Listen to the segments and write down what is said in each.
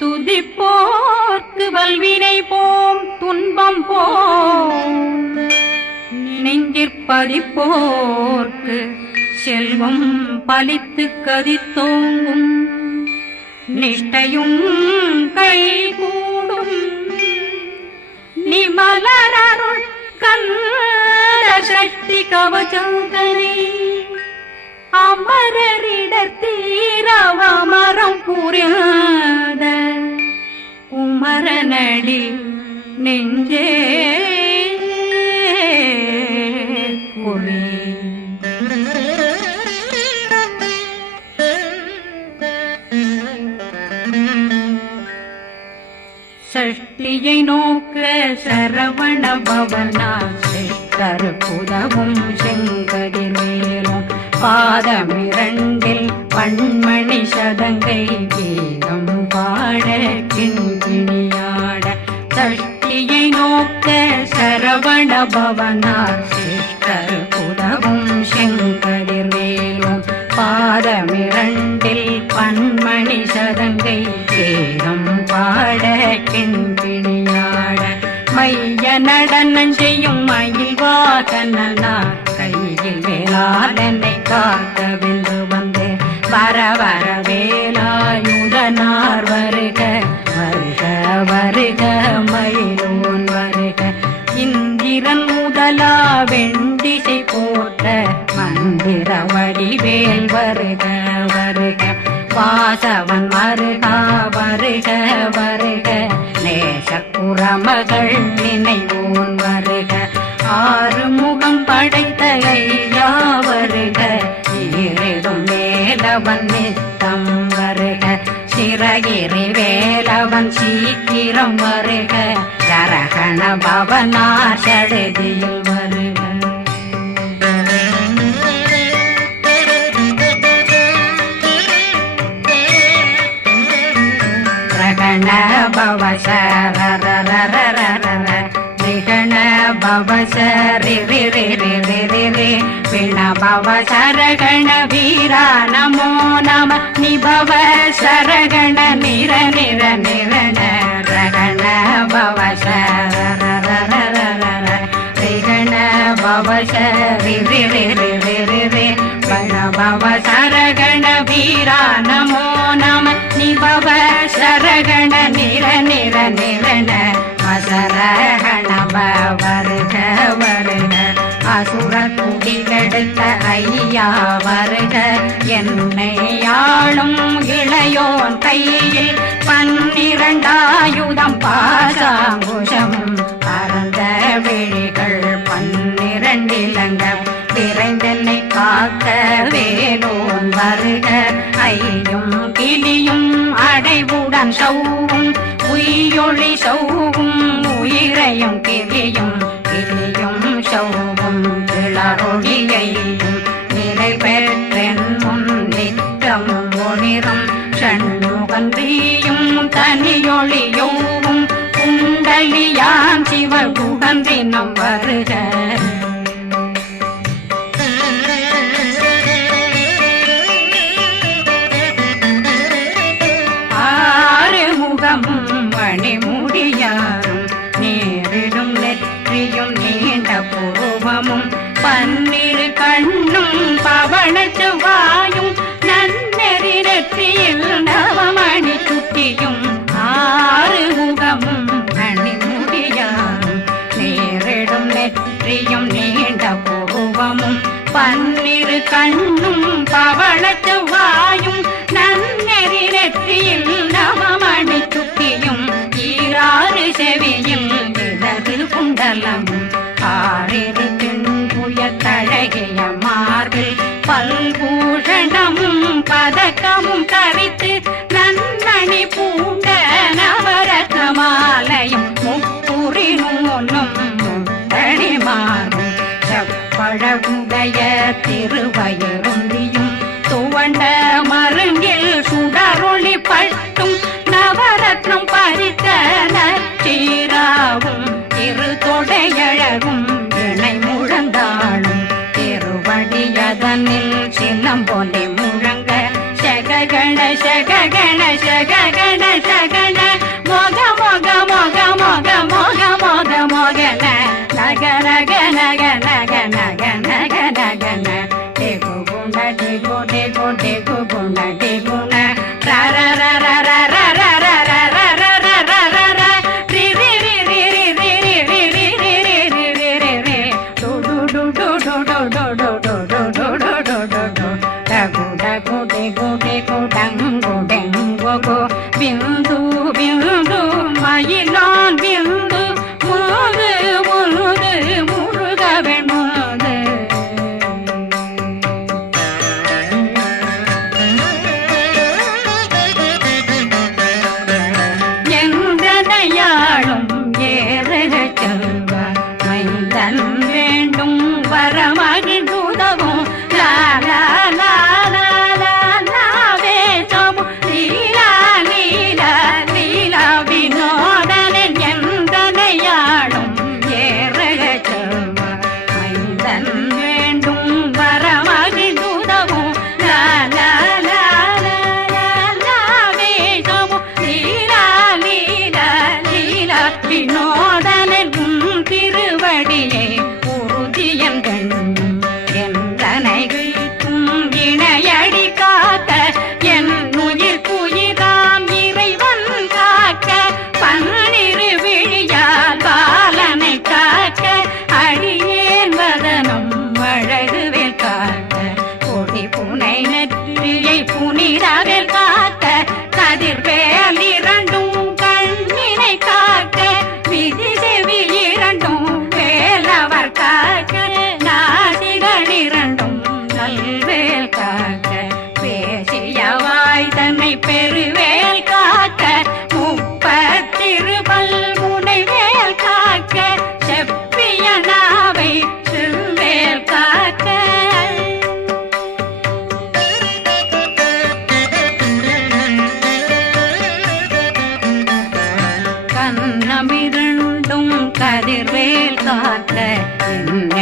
துதிப்போர்க்கு வல்வினை போம் துன்பம் போம் நெஞ்சிற்பதிப்போர்க்கு செல்வம் பலித்து கதித்தோங்கும் நிஷ்டையும் கைகூடும் நிமலரருள் கந்த சக்தி கவசந்தனை அமரரிடத்தீரவமரம் புரியாத குமரனடி நெஞ்சே குழி சஷ்டியை நோக்க சரவண பவனா சிஷ்டர் புதவும் செங்கதிர் மேலும் பாதமிரண்டில் பண்மணி சதங்கை கீதம் பாட கிண்கிணியாட சஷ்டியை நோக்க சரவண பவனா சிஷ்டர் புதவும் செங்கதிர் மேலும் பாதமிரண்டில் பண்மணி சதங்கை கீதம் பாட கிண்கிணியாட மைய நடனம் செய்யும் மயில் வாகனார் கையில் வேளாளனை காக்க வென்று வந்து வர வர வேலாயுதனார் வருக வருக வருக மயிலோன் வருக இந்திரன் முதலா வெண்டிசை போட்ட மந்திர வடிவேல் வருக வருக வாசவன் வருக வருக வருக நேசக்குறமகள் நினைவோன் வருக ஆறு முகம் படைத்த ஐயா வருக ஈரிடும் வேலவன் நித்தம் வருக சிறகிரி வேலவன் சீக்கிரம் வருக ஜரகண பவனார் சடுதியில் வருக ரகண பவசரரரரரர நிகண பவசரி பிண பவசரகண வீரா நமோ நம நிபவ சரகண நிர நிர நிரண ரகண பவசரரரரர ரிகண பவசரி பிண பவசரகண வீரா நமோ நம நிபவ சரகண நிர நிர நிரண மசரகண வருக வருக அசுர குடிகெடுத்த ஐயா வருக என்னை ஆளும் இளையோன் கையில் 12 பாசாங்குஷம் பரந்த விழிகள் 12 இலங்கம் விரைந்தென்னை காக்க வேலோன் வருக ஐயும் கிளியும் அடைவுடன் சௌவும் உயிரொளி சௌவும் உயிரையும் கிளியும் கிளியும் சௌவும் கிளரொளியையும் நிலை பெற்றென் முன் நித்தம் ஒளிரும் ஷண்முகந்தியும் தனியொளியோவும் குண்டலியான் சிவகுகந்தினம் வருக மணிமுடியாரும் நேரிடும் நெற்றியும் நீண்ட பூவமும் 12 கண்ணும் பவளச்சு வாயும் நன்னெறி நெற்றியில் நவமணி சுட்டியும் 6 முகமும் மணிமுடியாரும் நேரிடும் நெற்றியும் நீண்ட பூவமும் 12 கண்ணும் பவளச்சு வாயும் நன்னெறி நெற்றியில் நவமணி சுட்டியும் 6 செவியில் இடது குண்டலம் 6 தின்புய தழகிய மார்பில் பல்பூஷணமும் பதக்கமும் தரித்து நன்னணி பூண்ட நவரத்ன மாலையும் முப்புரி நூலும் தனிமாறும் செப்பழகுடைய திருவயருந்தியும் துவண்ட மருங்கில் சுடரொளி பட்டும் நவரத்னம் பறித்த நச்சீராவும் இரு தொடையழகும் இணை முழந்தாளும் திருவடியதனில் சின்னம்பொலி முழங்க சககண சககண சககண சகண டெகு டெகு குண டெகுண ர ர ர ர ர ர ர ர ர ர ர ர ர ர ர ரி ரி ரி ரி ரி ரி ரி ரி ரி ரி ரி ரி ரி ரி ரி டு டு டு டு டு டு டு டு டு டு டு டு டு டு டு டகு டகு டெகு டெகு டங்கு டெங்கு கு பிந்து பிந்து மயிலான் பிந்து முது முது முருகவன் முது எந்தனையாளும் ஏறக செல்வார் மைந்தன் வேண்டும் வரமகிழ்ந்துதவும் லாலா லாலா லாலா வேதமும் லீலா லீலா லீலா வினோதனன் எந்தனையாளும் ஏறக செல்வார் மைந்தன் வேண்டும் வரமகிழ்ந்துதவும் லாலா லாலா லாலா வேதமும் லீலா லீலா லீலா வினோதனன் திருவடியை உறுதியன் கண்ணும் என்றனைகளுக்கும் இணையடி காக்க என் உயிர் குயிராம் இறைவன் காக்க பன்னிரு விழியால் பாலனை காக்க அடியேன் வதனம் அழகுவேல் காக்க கொடி புனை நெற்றியை புனிதவேல் காக்க கதிர்வேல் இரண்டும் கண்ணினை காக்க விதி செவி இரண்டும் வேலவர் காக்க நாசிகள் இரண்டும் நல்வேல் காக்க பேசிய வாய் தன்னை பெருவேல் காக்க முப்பத்திருபல் முனைவேல் காக்க செப்பிய நாவை செல்வேல் காக்க கண்ணமிரண்டும் கதிர்வேல் காக்க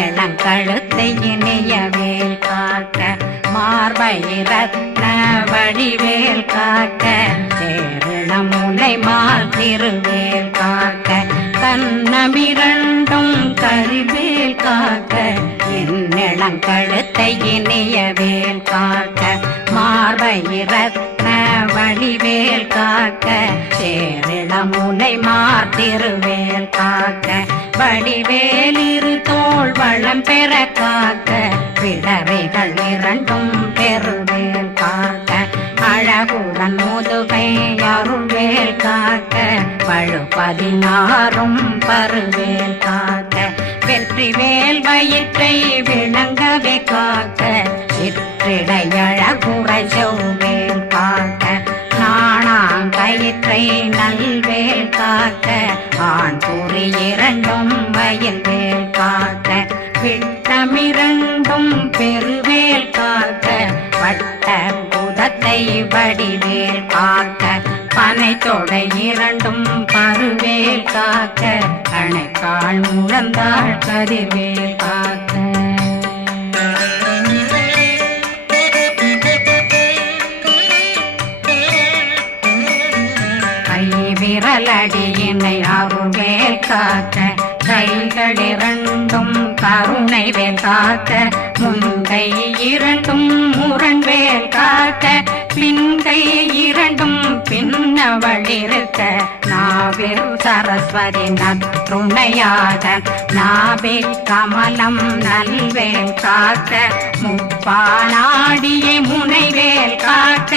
இளங்கழுத்தை இணையவேல் காக்க மார்பை ரத்ன வடிவேல் காக்க சேரணமுனை மால் திருவேல் காக்க கண்ணமிரண்டும் கதிர்வேல் காக்க இளங்கழுத்தை இணையவேல் காக்க மார்பை ரத்ன வடிவேல் காக்க சேரணமுனை மார் திருவேல் காக்க வடிவேல் இரு தோள் வளம் பெற காக்க பிடவைகள் இரண்டும் பெருவேல் காக்க அழகுடன் முதுகை அருள்வேல் காக்க பழு16 பருவேல் காக்க வெற்றிவேல் வயிற்றை விளங்கவே காக்க சிற்றிடையழகுறை செவ்வேல் காக்க நாணாங்கயிற்றை நல்வேல் காக்க ஆண் குறி இரண்டும் வயல்வேல் காக்க விட்டமிரண்டும் பெருவேல் காக்க வட்ட புதத்தை வடிவேல் காக்க பனை தொடை இரண்டும் பருவேல் காக்க கணைக்கால் முழந்தாள் கதிர்வேல் காக்க விரலடியினை அருள்வேல் காக்க கைகள் இரண்டும் கருணை வேல் காக்க முன்கை இரண்டும் முரண்வேல் காக்க பின்கை இரண்டும் பின்னவளிருக்க நாவில் சரஸ்வதி நற்றுணையாக நாபி கமலம் நல்வேல் காக்க முப்பானாடியை முனைவேல் காக்க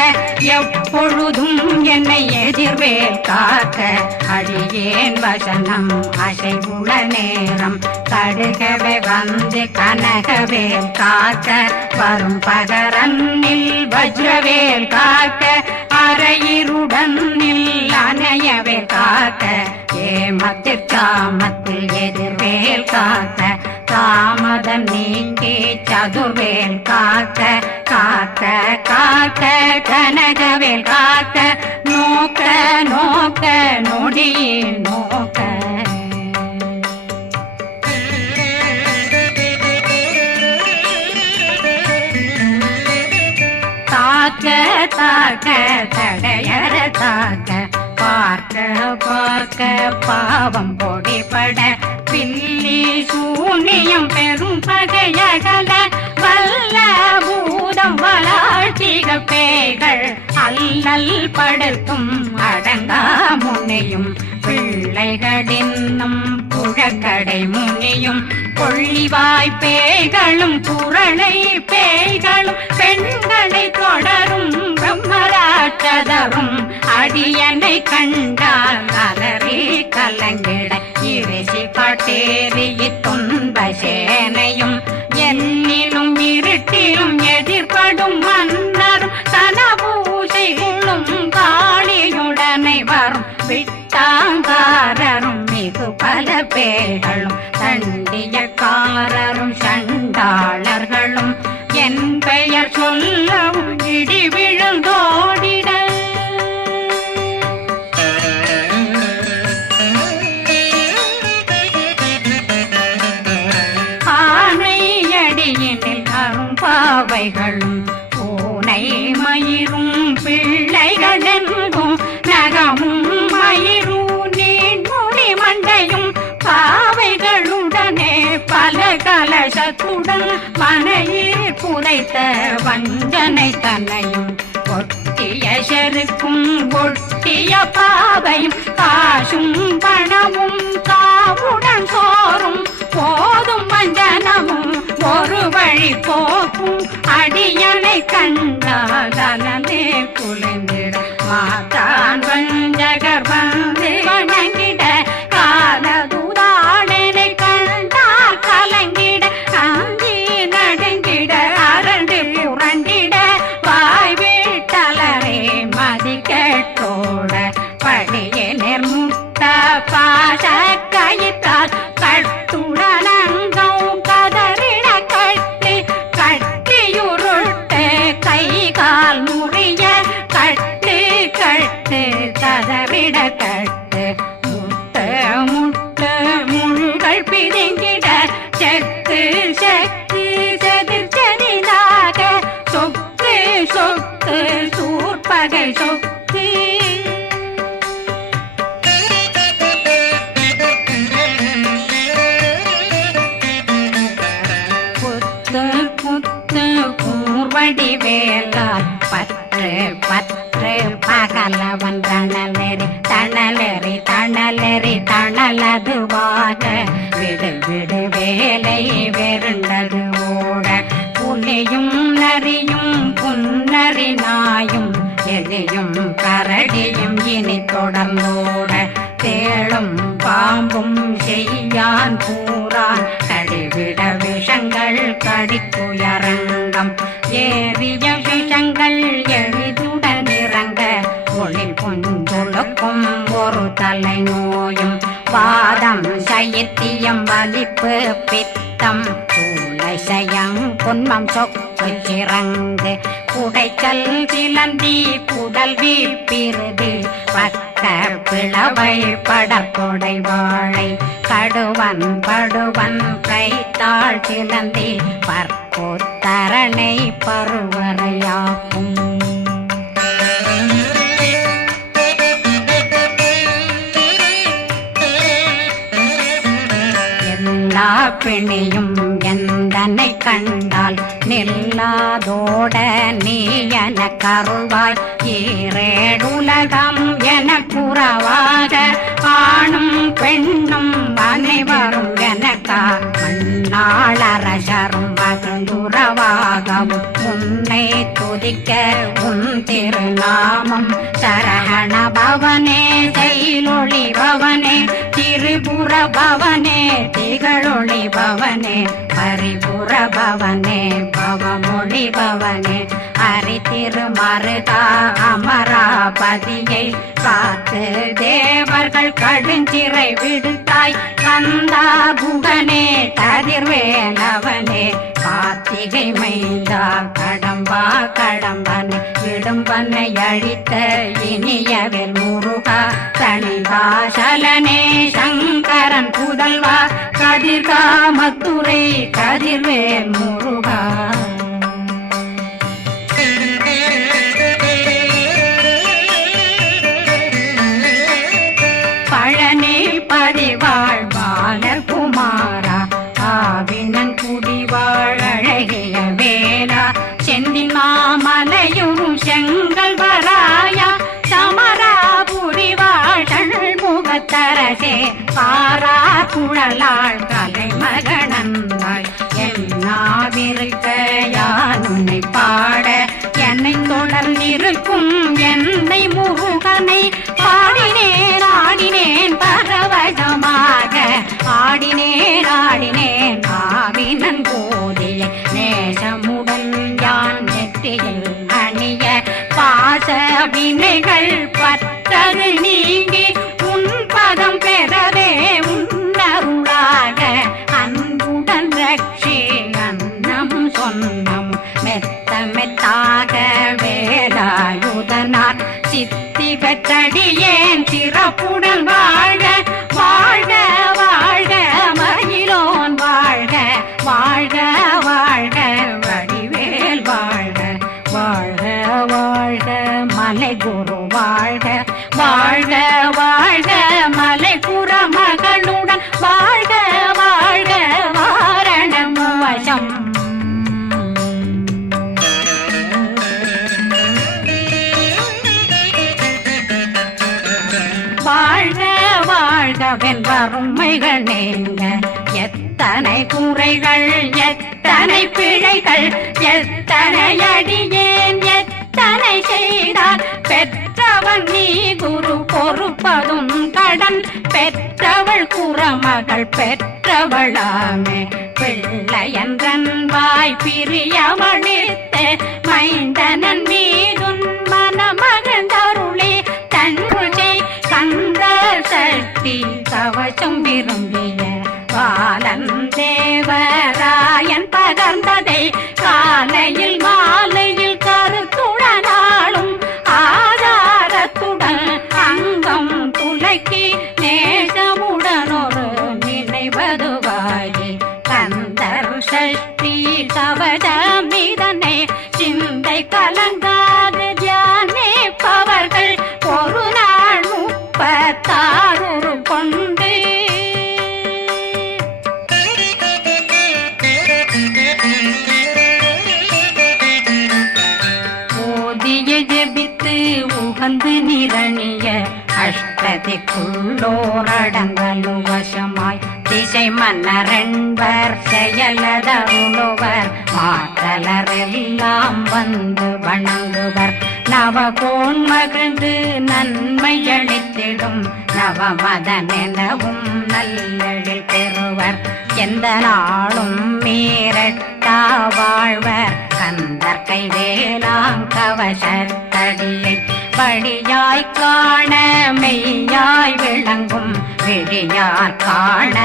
எப்பொழுதும் என்னை எதிர்வேல் காக்க அடியேன் வசனம் அசைவுள நேரம் கடுகவே வந்து கனகவேல் காக்க வரும் பகரன்னில் வஜ்ரவேல் காக்க அரையிருடன் அணையவேல் காக்க ஏமத்தில் காமத்தில் எதிர்வேல் காக்க தாமதம் நீக்கி சதுர்வேல் காக்க காக்க காக்க கனகவேல் காக்க நோக்க நோக்க நொடியில் நோக்க தாக்க தாக்க தடையற தாக்க பார்க்க பார்க்க பாவம் பொடிபட பில்லி சூனியம் பெரும் பகையகல வல்ல பூதம் வளாழ்த்திகள் பேய்கள் அல்லல் படுத்தும் அடங்கா முனையும் பிள்ளைகளின்னும் புழக்கடை முனியும் கொள்ளிவாய் பேய்களும் குரளை பேய்களும் பெண்களை தொடரும் பிரம்மராட்சதரும் அடியனை கண்டால் அலறி கலங்கிட இரிசி காட்டேறி துன்ப சேனையும் என்னிலும் இருட்டிலும் எதிர்படும் மன்னரும் தனபூசைகளும் காளியுடனை வரும் விட்டாங்காரரும் மிகு பல பேர்களும் தண்டியக்காரரும் சண்டாளர்களும் என் பெயர் சொல்லவும் இடி விழுந்தோடிட ஆனையடியினில் அரும்பாவைகளும் பூனை மயிரும் பிள்ளைகளெங்கும் நகமும் மயிரும் நீண்முடி மண்டையும் பாவைகளுடனே பல கலசத்துடன் மனையில் புதைத்த வஞ்சனை தன்னையும் ஒட்டிய செருக்கும் ஒட்டிய பாவையும் காசும் பணமும் காவுடன் சோறும் போதும் வஞ்சனமும் ஒரு வழி போக்கும் அடியனை கண்டாதனே குளிர்ந்திட மாதான் வஞ்சகர் வந்து வணங்கிட காலதுதாடனை கண்டால் கலங்கிட அஞ்சி நடுங்கிட அரண்டு புரண்டிட வாய் வீட்டலரே மதி கேட்டோட படியே நிர்முட்ட பாச கயிற்றால் கட்டுடலங்கும் கதறிட கட்டி கட்டியுருட்டு கை கால் முறிய கட்டு கட்டு கதறிட கட்டு முட்டு முட்டு முள்கள் பிதுங்கிட செத்து செத்து செதிர் செதிலாக சொக்கு சொக்கு சூர்பகை சொக்கு புத்து புத்து கூர்வடி வேலால் பற்று பற்று பகலவன் தணலெறி தணலெறி தணலெறி தணலதுவாக விடு விடு வேலை வெருண்டது ஓட புலியும் நரியும் புன்னரி நாயும் எலியும் கரடியும் இனி தொடர்ந்தோட தேளும் பாம்பும் செய்யான் கூறான் கடிவிட விஷங்கள் கடித்துயரங்கம் ஏறிய விஷங்கள் எளிதுடன் இறங்க ஒளில் புஞ்சொழுக்கும் ஒரு தலை நோயும் வாதம் சைத்தியம் வலிப்பு பித்தம் சூளை சயம் பொன்மம் சொக்கு சிறங்கு குடைச்சல் சிலந்தி குடல் வீப்பிருது பக்க பிளவை படற்கொடை வாழை கடுவன் படுவன் கைத்தாள் சிலந்தி பற்போத்தரணை பருவரையாக்கும் எல்லா பிணியும் எந்தனை கண்டால் நில்லாதோட நீ என கருள்வாய் ஈரேடுலகம் என குறவாக ஆணும் பெண்ணும் அனைவரும் எனக்கா மண்ணாளரசரும் மகிழ்ந்துறவாகவும் உன்னை துதிக்க உன் திருநாமம் சரகண பவனே செயலொளி பவனே திரிபுர பவனே திகழொளி பவனே பரிபுர பவனே பவமொழி பவனே அரி திருமருகா அமராபதியை காத்து தேவர்கள் கடுஞ்சிறை விடுத்தாய் கந்தா குகனே கதிர்வேலவனே கார்த்திகை மைந்தா கடம்பா கடம்பனை விடும்பனை அழித்த இனியவேல் முருகா தனிதாசலனே சங்கரன் புதல்வா கதிர்காமத்துரை கதிர்வேல் முருகா குழலாள் கலைமகனந்தாய் என்னாவிருக்க யான் உன்னை பாட என்னை தொடர்ந்திருக்கும் என்னை முருகனை பாடினேன் ஆடினேன் பரவசமாக ஆடினேன் ஆடினேன் ஆவினன் போதிய நேசமுடன் யான் நெற்றியில் அணிய பாச வினைகள் பற்றது நீங்கி உன் பதம் பெறவே உன்னருளாக அன்புடன் ரட்சி அன்னம் சொன்னம் மெத்த மெத்தாக வேலாயுதனார் சித்தி பெற்றடியேன் சிறப்புடன் வாழ்க வாழ்க வாழ்க மயிலோன் வாழ்க வாழ்க வாழ்க வடிவேல் வாழ்க வாழ்க வாழ்க மலை குரு வாழ்க வாழ்க வாழ்க மலை புற மகளுடன் வாழ்க வாழ்க வாரணம் வசம் வாழ்க வாழ்கவென் வறுமைகள் நீங்க எத்தனை குறைகள் எத்தனை பிழைகள் எத்தனை அடியேன் எத்தனை செய்தார் பெற்றவன் நீ குரு பொறுப்பதும் கடன் பெற்றவள் குறமகள் பெற்றவளாமே பிள்ளையன்றன் வாய் பிரியவழித்த மைந்தனன் மீதுன் மனமகந்தருளே தன்னுஜை கந்தர் சக்தி கவசம் விரும்பிய பாலன் தேவராயன் பகர்ந்ததை காலையில் மாலையில் கருத்துடனாலும் ஆதாரத்துடன் அங்கம் துலக்கி நேசமுடனொரு நினைவதுவாகி கந்தர் சஷ்டி கவசமிதனை சிந்தை கலங்காது தியானிப்பவர்கள் ஒரு நாள் 36 கொண்டு ஓதிய ஜெபித்து உகந்து நிரணிய அஷ்டதிக்குள்ளோரடங்கலு வசமாய் திசை மன்னரென்பர் செயலதருளுவர் மாற்றலரெல்லாம் வந்து வணங்குவர் நவகோன் மகிழ்ந்து நன்மையளித்திடும் நவமதனெனவும் நல்லெழில் பெறுவர் எந்த நாளும் மீறட்டா வாழ்வர் கந்தர் கைவேலாங் கவசத்தடியை படியாய் காண மெய்யாய் விளங்கும் விழியார் காண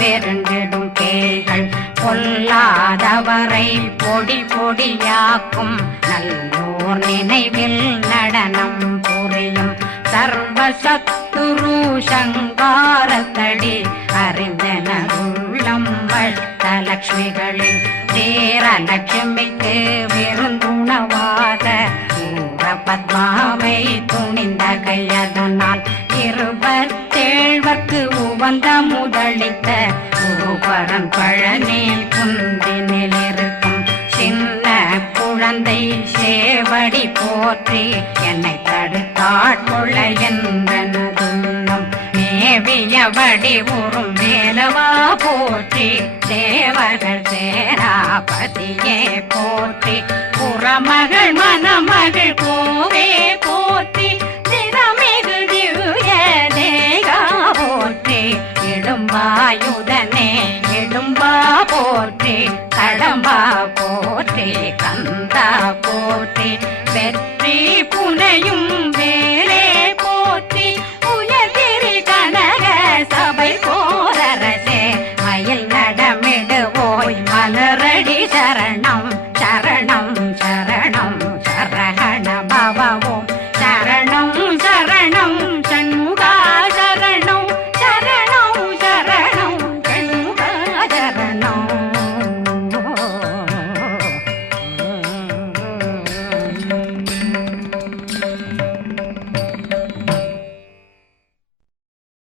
வெருண்டிடும் கேள்கள் பொல்லாதவரை பொடி பொடியாக்கும் நல்லோர் நினைவில் நடனம் புரியும் சர்வசத்துரு சங்காரத்தடி அறிந்தனருள்ளம் அஷ்டலக்ஷ்மிகளின் தேரலட்சுமிக்கு விருந்துணவாத பத்மாவை துணிந்த கையதனால் 27 உவந்த முதலித்த உருபரன் பழனி குந்தினில் இருக்கும் சின்ன குழந்தை சேவடி போற்றி என்னை தடுத்தாட்கொள்ள என்பனதுள்ளம் மேவியபடி உறும் வேலவா போற்றி தேவர்கள் சேராபதியே போற்றி புறமகள் மணமகள் கோவே போற்றி திறமிகு திவ்ய தேகா போற்றி இடும்பாயுதனே இடும்பா போற்றி கடம்பா போற்றி கந்தா போற்றி வெற்றி புனையும் வேலே போற்றி உயர்திரி கனக சபை போரரசே மயில் நடமிடுவோய் மலரடி சரணம் சரணம் சரணம் சரஹண பவ